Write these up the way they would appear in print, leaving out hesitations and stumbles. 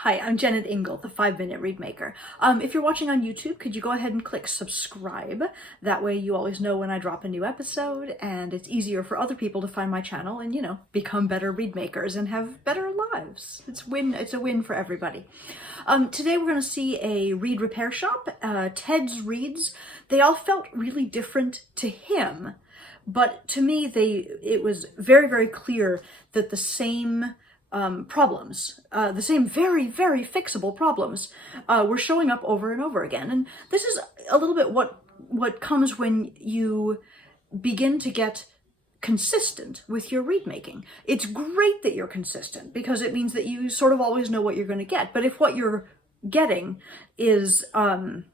Hi, I'm Jennet Ingle, the 5-Minute Read Maker. If you're watching on YouTube, could you go ahead and click subscribe? That way you always know when I drop a new episode, and it's easier for other people to find my channel and, become better read makers and have better lives. It's a win for everybody. Today we're going to see a read repair shop. Ted's reads, they all felt really different to him, but to me it was very, very clear that the same problems, the same very, very fixable problems, were showing up over and over again. And this is a little bit what comes when you begin to get consistent with your read making. It's great that you're consistent because it means that you sort of always know what you're going to get. But if what you're getting is well,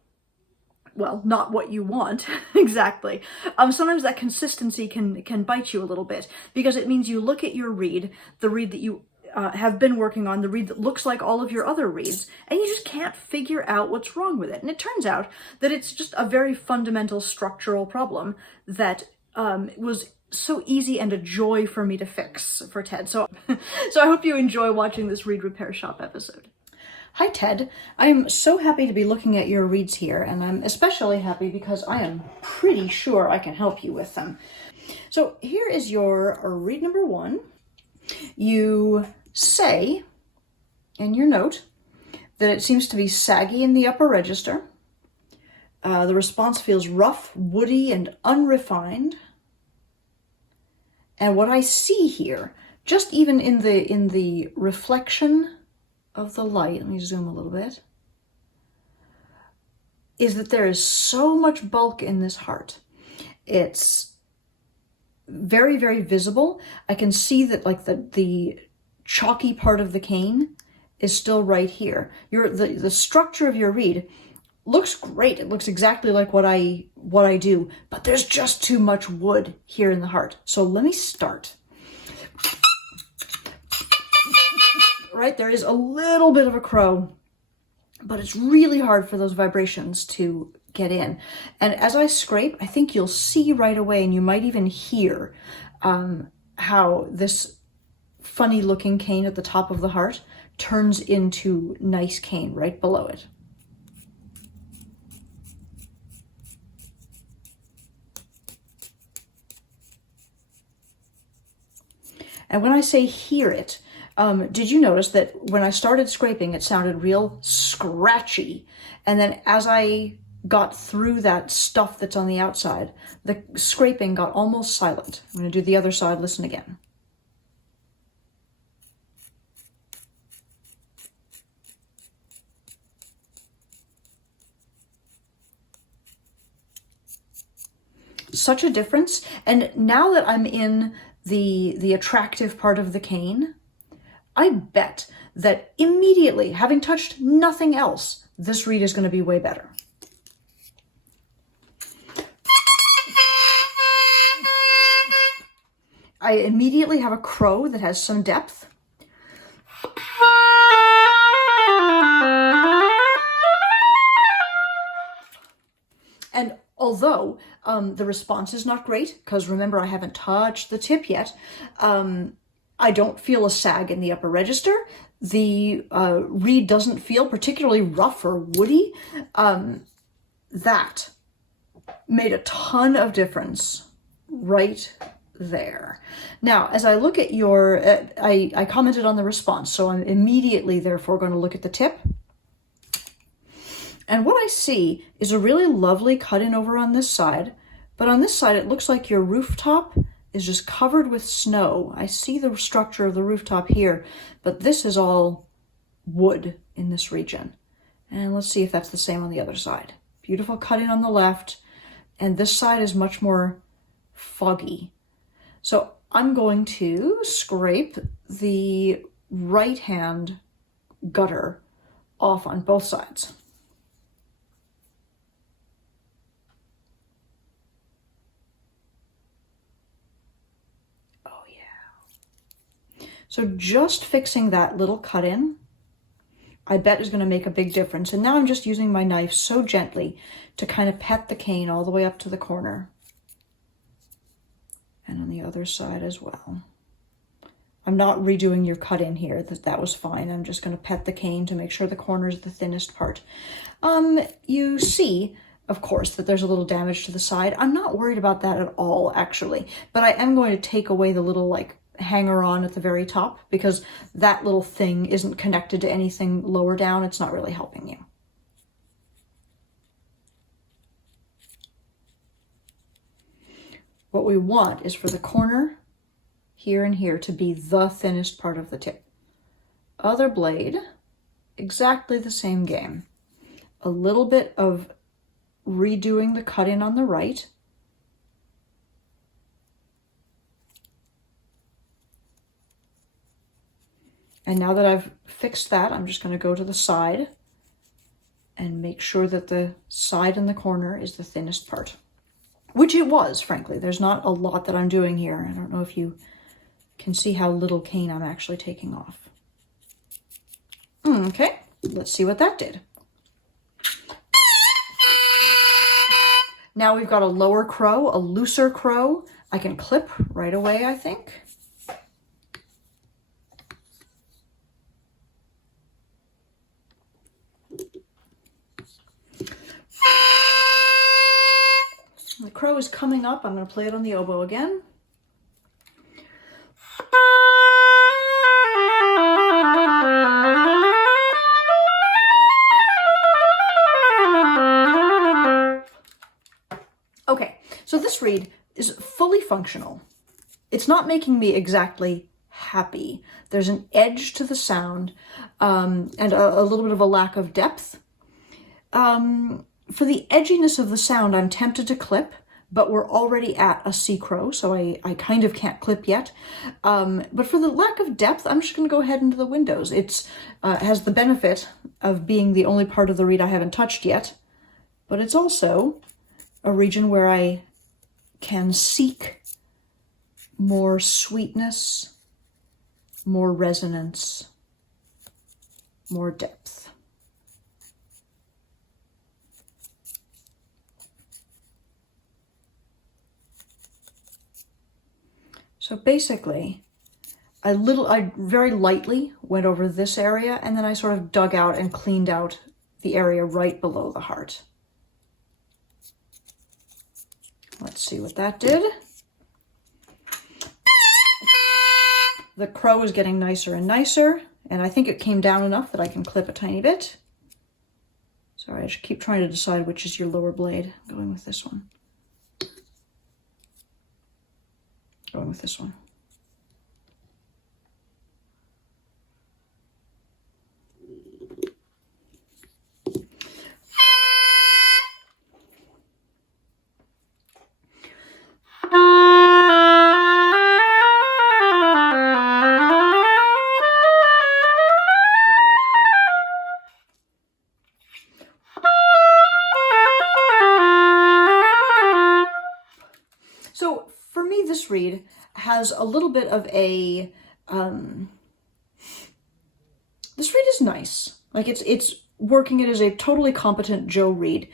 not what you want exactly. Sometimes that consistency can bite you a little bit because it means you look at your read, the read that you have been working on, the read that looks like all of your other reads, and you just can't figure out what's wrong with it. And it turns out that it's just a very fundamental structural problem that was so easy and a joy for me to fix for Ted. So I hope you enjoy watching this Read Repair Shop episode. Hi, Ted. I'm so happy to be looking at your reads here, and I'm especially happy because I am pretty sure I can help you with them. So here is your read number 1. You say in your note that it seems to be saggy in the upper register. The response feels rough, woody, and unrefined. And what I see here, just even in the reflection of the light, let me zoom a little bit, is that there is so much bulk in this heart. It's very, very visible. I can see that like the chalky part of the cane is still right here. The structure of your read looks great. It looks exactly like what I do, but there's just too much wood here in the heart. So let me start. Right, there is a little bit of a crow, but it's really hard for those vibrations to get in. And as I scrape, I think you'll see right away, and you might even hear how this funny looking cane at the top of the heart turns into nice cane right below it. And when I say hear it, did you notice that when I started scraping, it sounded real scratchy? And then as I got through that stuff that's on the outside, the scraping got almost silent. I'm going to do the other side. Listen again. Such a difference. And now that I'm in the attractive part of the cane, I bet that immediately, having touched nothing else, this read is going to be way better. I immediately have a crow that has some depth. And although the response is not great, because remember I haven't touched the tip yet, I don't feel a sag in the upper register. The read doesn't feel particularly rough or woody. That made a ton of difference right there. Now, as I look at your, I commented on the response, so I'm immediately therefore going to look at the tip. And what I see is a really lovely cut-in over on this side, but on this side it looks like your rooftop is just covered with snow. I see the structure of the rooftop here, but this is all wood in this region. And let's see if that's the same on the other side. Beautiful cut-in on the left, and this side is much more foggy. So I'm going to scrape the right-hand gutter off on both sides. So just fixing that little cut in, I bet is going to make a big difference. And now I'm just using my knife so gently to kind of pet the cane all the way up to the corner. And on the other side as well. I'm not redoing your cut in here, that was fine. I'm just going to pet the cane to make sure the corner is the thinnest part. You see, of course, that there's a little damage to the side. I'm not worried about that at all, actually, but I am going to take away the little like hanger on at the very top, because that little thing isn't connected to anything lower down. It's not really helping you. What we want is for the corner here and here to be the thinnest part of the tip. Other blade, exactly the same game. A little bit of redoing the cut in on the right. And now that I've fixed that, I'm just going to go to the side and make sure that the side and the corner is the thinnest part. Which it was, frankly. There's not a lot that I'm doing here. I don't know if you can see how little cane I'm actually taking off. Okay, let's see what that did. Now we've got a lower crow, a looser crow. I can clip right away, I think. The crow is coming up. I'm going to play it on the oboe again. Okay, so this reed is fully functional. It's not making me exactly happy. There's an edge to the sound and a little bit of a lack of depth. For the edginess of the sound, I'm tempted to clip, but we're already at a C crow, so I kind of can't clip yet. But for the lack of depth, I'm just going to go ahead into the windows. It has the benefit of being the only part of the reed I haven't touched yet, but it's also a region where I can seek more sweetness, more resonance, more depth. So basically, I very lightly went over this area, and then I sort of dug out and cleaned out the area right below the heart. Let's see what that did. The crow is getting nicer and nicer, and I think it came down enough that I can clip a tiny bit. Sorry, I should keep trying to decide which is your lower blade. I'm going with this one. Going with this one. So for me, this reed has a little bit of a, this reed is nice. Like it's working it as a totally competent Joe reed.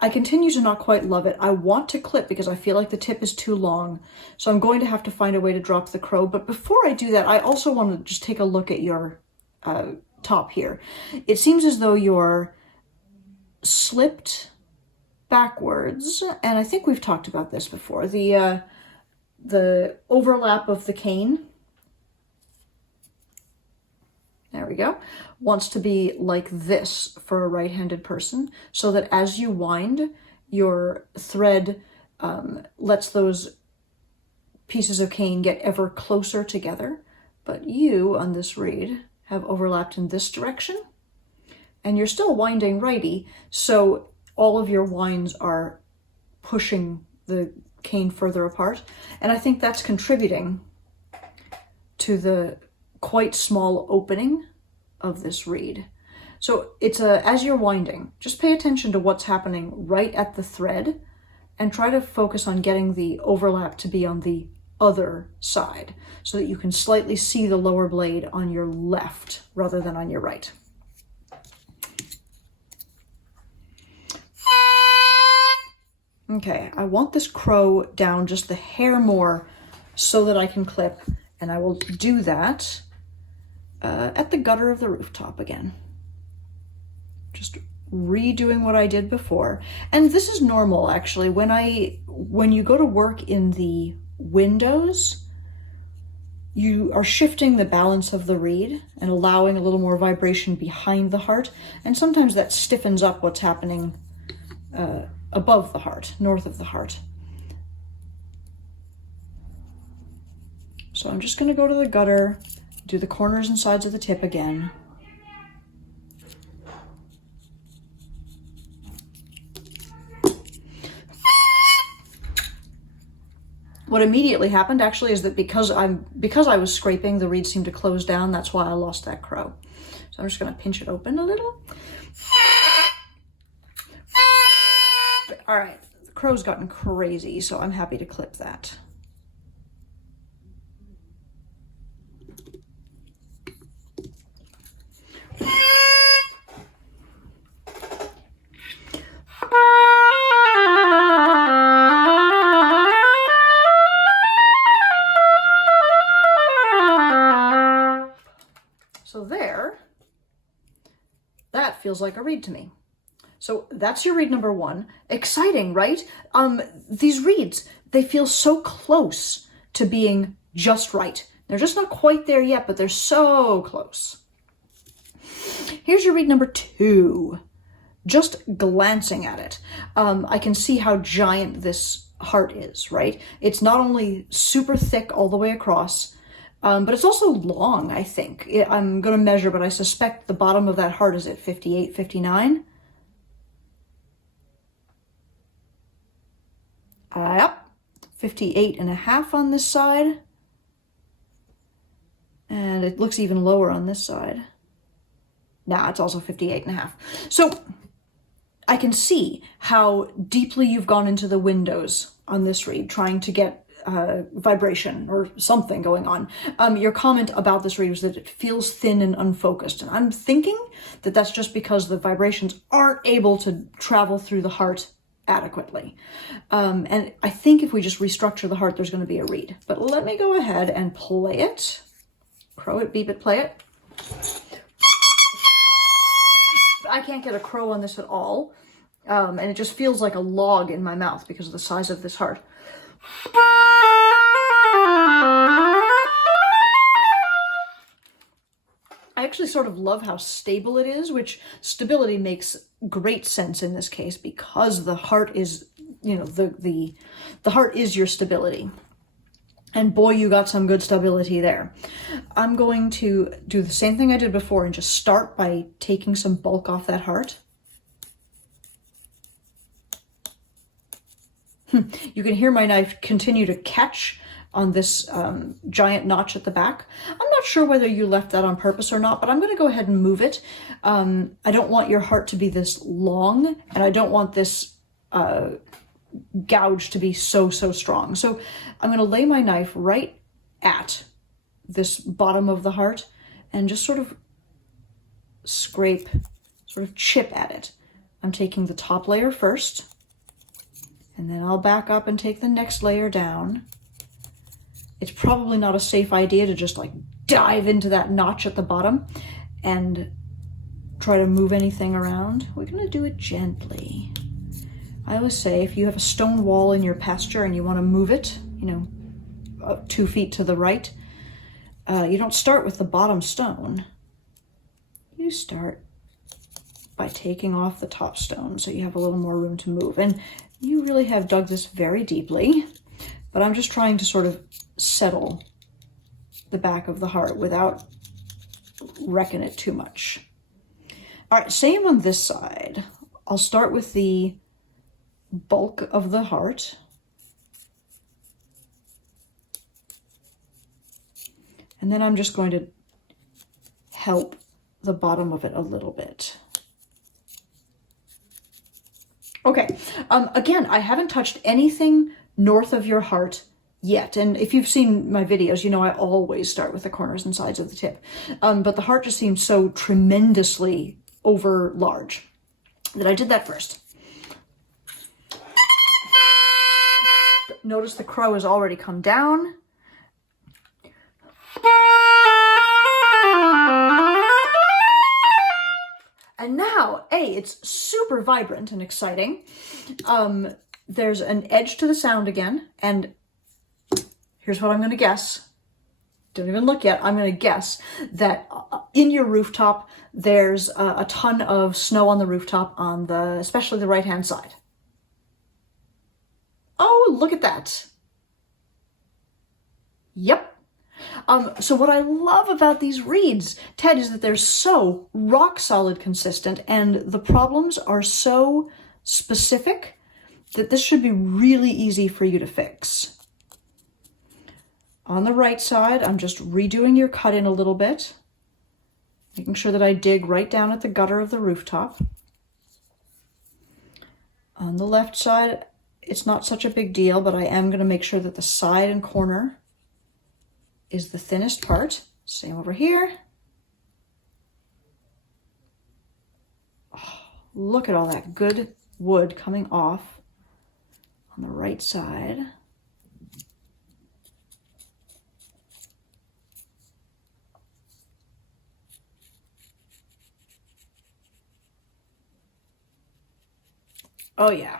I continue to not quite love it. I want to clip because I feel like the tip is too long. So I'm going to have to find a way to drop the crow. But before I do that, I also want to just take a look at your top here. It seems as though you're slipped backwards, and I think we've talked about this before. The overlap of the cane, there we go, wants to be like this for a right-handed person, so that as you wind, your thread lets those pieces of cane get ever closer together. But you, on this reed, have overlapped in this direction, and you're still winding righty, so all of your winds are pushing the cane further apart. And I think that's contributing to the quite small opening of this reed. So it's as you're winding, just pay attention to what's happening right at the thread and try to focus on getting the overlap to be on the other side so that you can slightly see the lower blade on your left rather than on your right. Okay, I want this crow down just the hair more so that I can clip, And I will do that at the gutter of the rooftop again. Just redoing what I did before. And this is normal, actually. When you go to work in the windows, you are shifting the balance of the reed and allowing a little more vibration behind the heart. And sometimes that stiffens up what's happening above the heart, north of the heart. So I'm just going to go to the gutter, do the corners and sides of the tip again. What immediately happened actually is that because I was scraping, the reed seemed to close down. That's why I lost that crow. So I'm just going to pinch it open a little. All right, the crow's gotten crazy, so I'm happy to clip that. So there, that feels like a reed to me. So that's your reed number one. Exciting, right? These reeds, they feel so close to being just right. They're just not quite there yet, but they're so close. Here's your reed number two. Just glancing at it, I can see how giant this heart is, right? It's not only super thick all the way across, but it's also long, I think. I'm going to measure, but I suspect the bottom of that heart is at 58, 59. Yep, 58 and a half on this side. And it looks even lower on this side. Nah, it's also 58 and a half. So I can see how deeply you've gone into the windows on this reed, trying to get vibration or something going on. Your comment about this reed was that it feels thin and unfocused. And I'm thinking that that's just because the vibrations aren't able to travel through the heart adequately. And I think if we just restructure the heart, there's going to be a reed. But let me go ahead and play it. Crow it, beep it, play it. I can't get a crow on this at all. And it just feels like a log in my mouth because of the size of this heart. I actually sort of love how stable it is, which stability makes great sense in this case because the heart is, you know, the heart is your stability. And boy, you got some good stability there. I'm going to do the same thing I did before and just start by taking some bulk off that heart. You can hear my knife continue to catch on this giant notch at the back. I'm not sure whether you left that on purpose or not, but I'm going to go ahead and move it. I don't want your heart to be this long, and I don't want this gouge to be so strong. So I'm going to lay my knife right at this bottom of the heart and just sort of scrape, sort of chip at it. I'm taking the top layer first, and then I'll back up and take the next layer down. It's probably not a safe idea to just like dive into that notch at the bottom and try to move anything around. We're going to do it gently. I always say if you have a stone wall in your pasture and you want to move it, you know, 2 feet to the right, you don't start with the bottom stone. You start by taking off the top stone so you have a little more room to move. And you really have dug this very deeply, but I'm just trying to sort of settle the back of the heart without wrecking it too much. All right, same on this side. I'll start with the bulk of the heart. And then I'm just going to help the bottom of it a little bit. Okay, again, I haven't touched anything north of your heart yet. And if you've seen my videos, you know I always start with the corners and sides of the tip. But the heart just seems so tremendously over large that I did that first. Notice the crow has already come down. It's super vibrant and exciting. There's an edge to the sound again, and here's what I'm going to guess. Don't even look yet. I'm going to guess that in your rooftop, there's a ton of snow on the rooftop on especially the right-hand side. Oh, look at that. Yep. So what I love about these reeds, Ted, is that they're so rock solid consistent, and the problems are so specific that this should be really easy for you to fix. On the right side, I'm just redoing your cut in a little bit, making sure that I dig right down at the gutter of the rooftop. On the left side, it's not such a big deal, but I am going to make sure that the side and corner is the thinnest part. Same over here. Oh, look at all that good wood coming off on the right side. Oh yeah.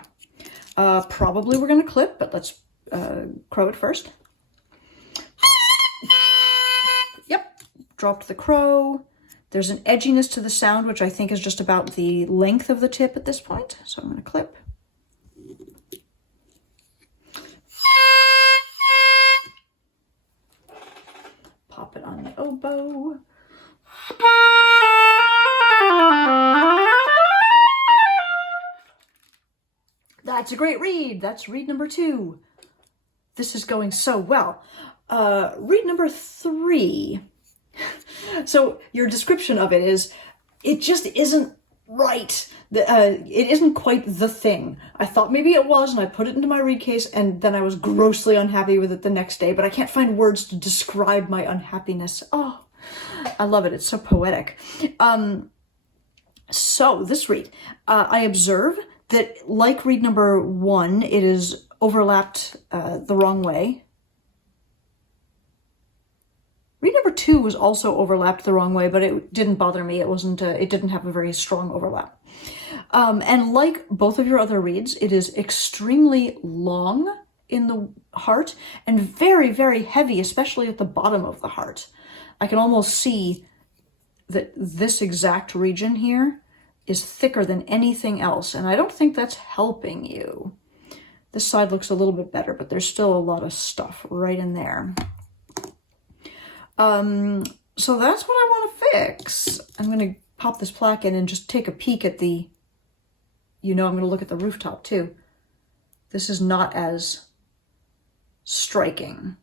Probably we're going to clip, but let's crow it first. Yep, dropped the crow. There's an edginess to the sound, which I think is just about the length of the tip at this point. So I'm going to clip. Pop it on the oboe. That's a great read. That's read number 2. This is going so well. Read number 3. So your description of it is, it just isn't right. It isn't quite the thing. I thought maybe it was, and I put it into my reed case, and then I was grossly unhappy with it the next day, but I can't find words to describe my unhappiness. Oh, I love it. It's so poetic. So this read, I observe that, like read number 1, it is overlapped the wrong way. Read number 2 was also overlapped the wrong way, but it didn't bother me. It wasn't. It didn't have a very strong overlap. And like both of your other reads, it is extremely long in the heart and very, very heavy, especially at the bottom of the heart. I can almost see that this exact region here is thicker than anything else, and I don't think that's helping you. This side looks a little bit better, but there's still a lot of stuff right in there. So that's what I want to fix. I'm going to pop this plaque in and just take a peek at the, I'm going to look at the rooftop too. This is not as striking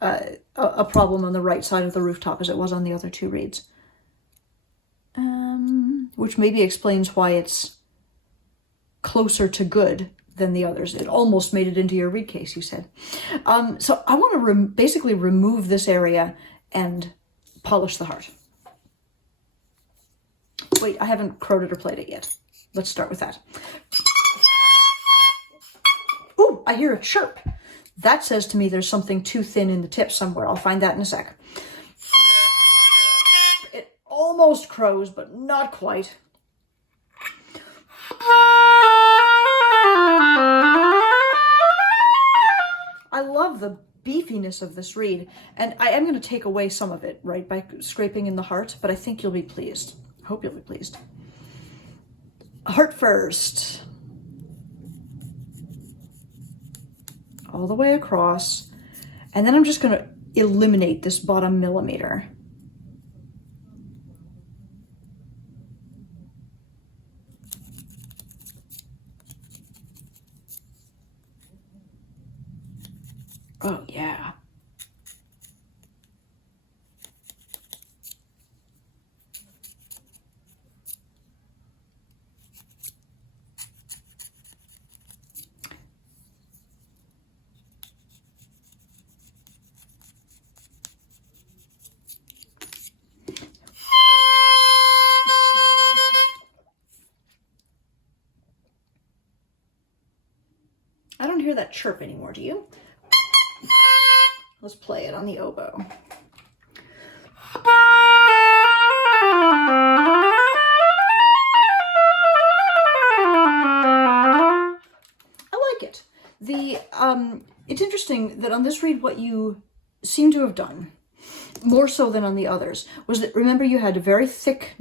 a problem on the right side of the rooftop as it was on the other 2 reads. Which maybe explains why it's closer to good than the others. It almost made it into your reed case, you said. So I want to basically remove this area and polish the heart. Wait, I haven't crowed it or played it yet. Let's start with that. Ooh, I hear a chirp. That says to me there's something too thin in the tip somewhere. I'll find that in a sec. It almost crows, but not quite. I love the beefiness of this reed, and I am going to take away some of it, right, by scraping in the heart, but I think you'll be pleased. I hope you'll be pleased. Heart first. All the way across, and then I'm just going to eliminate this bottom millimeter. Oh, yeah. I don't hear that chirp anymore, do you? Let's play it on the oboe. interesting that on this read, what you seem to have done, more so than on the others, was that, remember, you had a very thick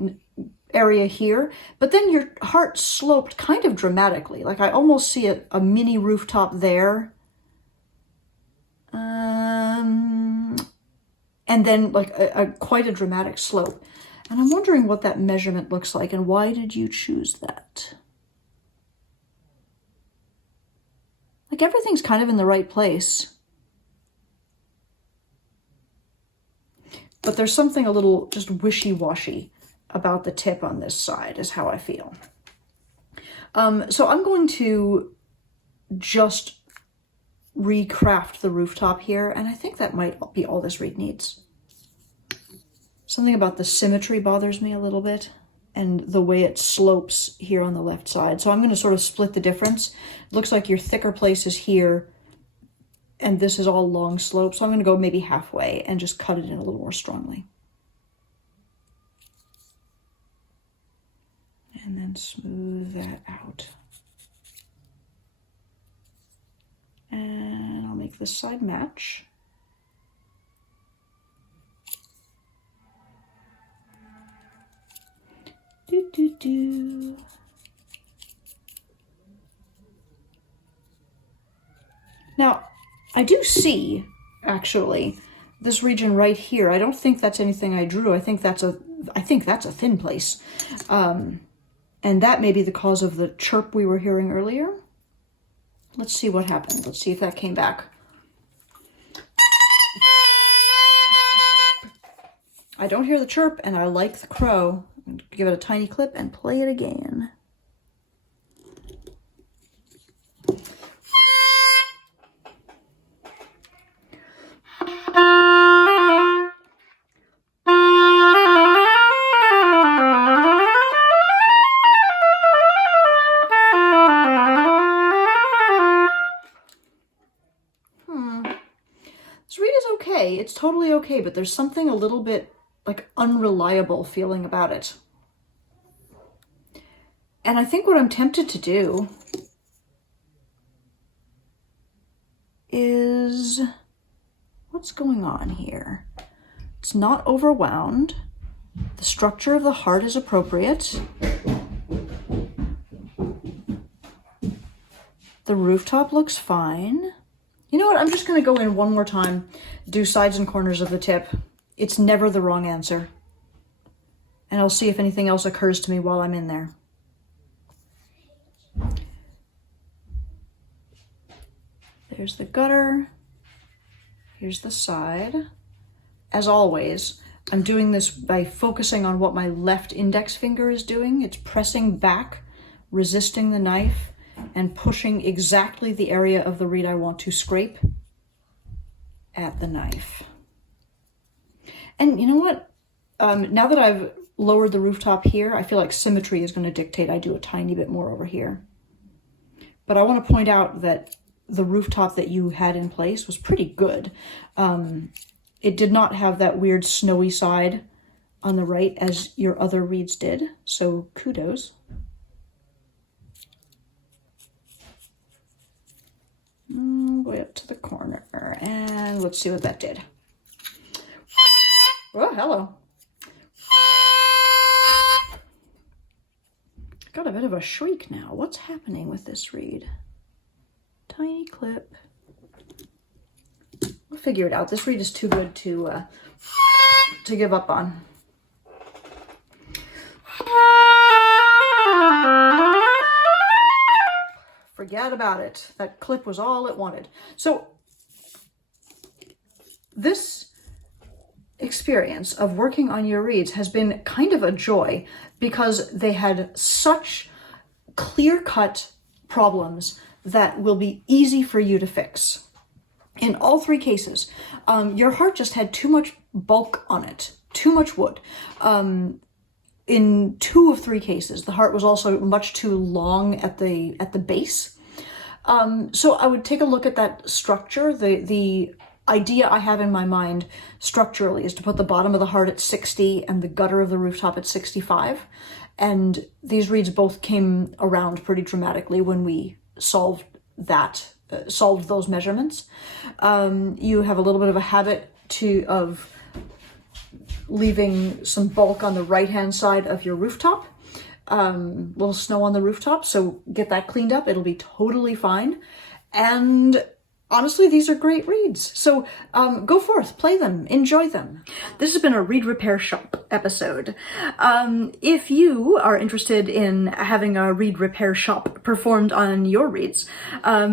area here, but then your heart sloped kind of dramatically. Like I almost see a mini rooftop there. And then like quite a dramatic slope. And I'm wondering what that measurement looks like and why did you choose that? Like everything's kind of in the right place. But there's something a little just wishy-washy about the tip on this side is how I feel. So I'm going to just recraft the rooftop here, and I think that might be all this read needs. Something about the symmetry bothers me a little bit, and the way it slopes here on the left side. So I'm going to sort of split the difference. It looks like your thicker place is here, and this is all long slope. So I'm going to go maybe halfway and just cut it in a little more strongly. And then smooth that out. And I'll make this side match. Do, do, do. Now, I do see, actually, this region right here. I don't think that's anything I drew. I think that's a thin place. And that may be the cause of the chirp we were hearing earlier. Let's see what happened. Let's see if that came back. I don't hear the chirp, and I like the crow. I'm gonna give it a tiny clip and play it again. This read is okay. It's totally okay, but there's something a little bit like unreliable feeling about it. And I think what I'm tempted to do is, what's going on here? It's not overwound. The structure of the heart is appropriate. The rooftop looks fine. You know what? I'm just going to go in one more time, do sides and corners of the tip. It's never the wrong answer. And I'll see if anything else occurs to me while I'm in there. There's the gutter. Here's the side. As always, I'm doing this by focusing on what my left index finger is doing. It's pressing back, resisting the knife, and pushing exactly the area of the reed I want to scrape at the knife. And you know what? Now that I've lowered the rooftop here, I feel like symmetry is going to dictate I do a tiny bit more over here. But I want to point out that the rooftop that you had in place was pretty good. It did not have that weird snowy side on the right as your other reeds did, so kudos. Way up to the corner, and let's see what that did. Oh, hello. Got a bit of a shriek now. What's happening with this reed? Tiny clip. We'll figure it out. This reed is too good to give up on. Forget about it. That clip was all it wanted. So this experience of working on your reeds has been kind of a joy because they had such clear-cut problems that will be easy for you to fix. In all three cases, your heart just had too much bulk on it, too much wood. In 2 of 3 cases, the heart was also much too long at the base. So I would take a look at that structure. The idea I have in my mind structurally is to put the bottom of the heart at 60 and the gutter of the rooftop at 65. And these reeds both came around pretty dramatically when we solved that solved those measurements. You have a little bit of a habit of leaving some bulk on the right-hand side of your rooftop. Little snow on the rooftop, so get that cleaned up. It'll be totally fine. And honestly, these are great reads. So go forth, play them, enjoy them. This has been a Read Repair Shop episode. If you are interested in having a Read Repair Shop performed on your reads,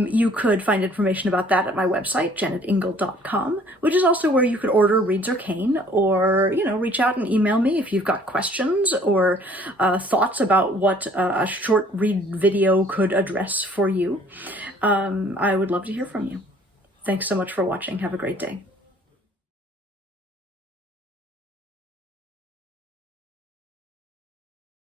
you could find information about that at my website, jennetingle.com, which is also where you could order Reads or Cane, or, you know, reach out and email me if you've got questions or thoughts about what a short read video could address for you. I would love to hear from you. Thanks so much for watching. Have a great day.